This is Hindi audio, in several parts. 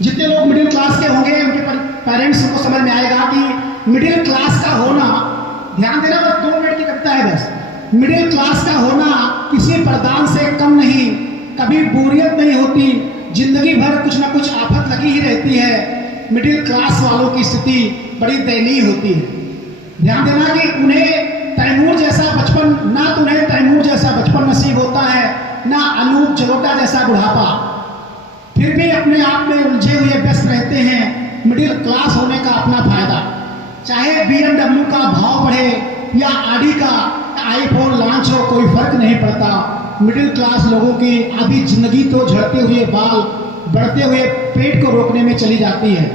जितने लोग मिडिल क्लास के होंगे उनके पेरेंट्स को समझ में आएगा कि मिडिल क्लास का होना, ध्यान देना, बस 2 मिनट की कविता है बस। मिडिल क्लास का होना किसी प्रदान से कम नहीं, कभी बोरियत नहीं होती, जिंदगी भर कुछ ना कुछ आफत लगी ही रहती है। मिडिल क्लास वालों की स्थिति बड़ी दयनीय होती है। ध्यान देना कि उन्हें तैमूर जैसा बचपन, ना तो उन्हें तैमूर जैसा बचपन नसीब होता है, ना अनूप जलोटा जैसा बुढ़ापा, फिर भी अपने आप में उलझे हुए व्यस्त रहते हैं। मिडिल क्लास होने का अपना फायदा, चाहे BMW का भाव बढ़े या आडी का आईफोन लॉन्च हो, कोई फर्क नहीं पड़ता। मिडिल क्लास लोगों की आधी जिंदगी तो झड़ते हुए बाल, बढ़ते हुए पेट को रोकने में चली जाती है।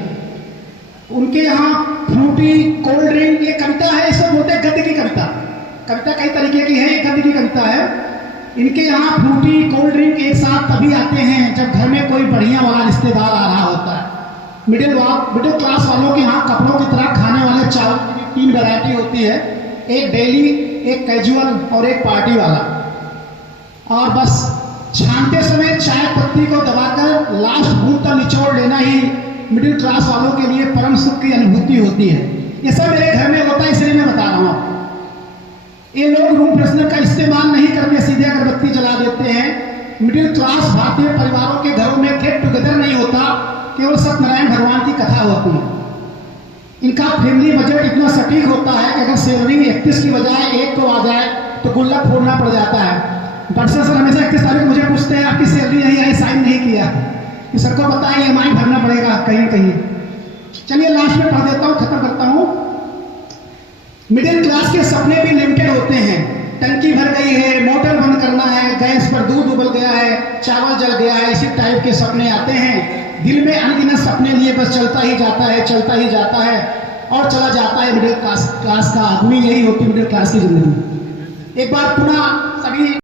उनके यहाँ फ्रूटी, कोल्ड ड्रिंक, ये कविता है, इसे बोलते हैं गद्य की कविता। कविता कई तरीके की है, गद्य की कविता है। इनके यहाँ फ्रूटी, कोल्ड ड्रिंक एक साथ तभी आते हैं जब घर में कोई बढ़िया वाला रिश्तेदार आ रहा होता है। मिडिल क्लास वालों के यहाँ कपड़ों की तरह खाने वाले चावल की 3 वैरायटी होती है, एक डेली, एक कैजुअल और एक पार्टी वाला। और बस छानते समय चाय पत्ती को दबाकर लास्ट बूंद तक निचोड़ लेना ही मिडिल क्लास वालों के लिए परम सुख की अनुभूति होती है। ये सब मेरे घर में होता है, इसलिए मैं बता रहा हूँ। ये लोग रूम फ्रेशनर का इस्तेमाल नहीं करके सीधे अगरबत्ती जला देते हैं। मिडिल क्लास भारतीय परिवारों के घरों में गेट टुगेदर नहीं होता, केवल सत्यनारायण भगवान की कथा होती है। इनका फैमिली बजट इतना सटीक होता है कि अगर सैलरी 31 की बजाय 1 को आ जाए तो गुल्लक फोड़ना पड़ जाता है। बरसा सर हमेशा 31 तारीख मुझे पूछते हैं आपकी सैलरी नहीं आई, साइन नहीं किया, कि सबको पता है EMI भरना पड़ेगा कहीं कहीं। चलिए लास्ट में पढ़ देता हूँ, खत्म करता हूँ। मिडिल क्लास के सपने भी लिमिटेड होते हैं। टंकी भर गई है, मोटर बंद करना है, गैस पर दूध उबल गया है, चावल जल गया है, इसी टाइप के सपने आते हैं। दिल में अनगिनत सपने लिए बस चलता ही जाता है, चलता ही जाता है और चला जाता है मिडिल क्लास का आदमी। यही होती मिडिल क्लास की जिंदगी। एक बार पुनः सभी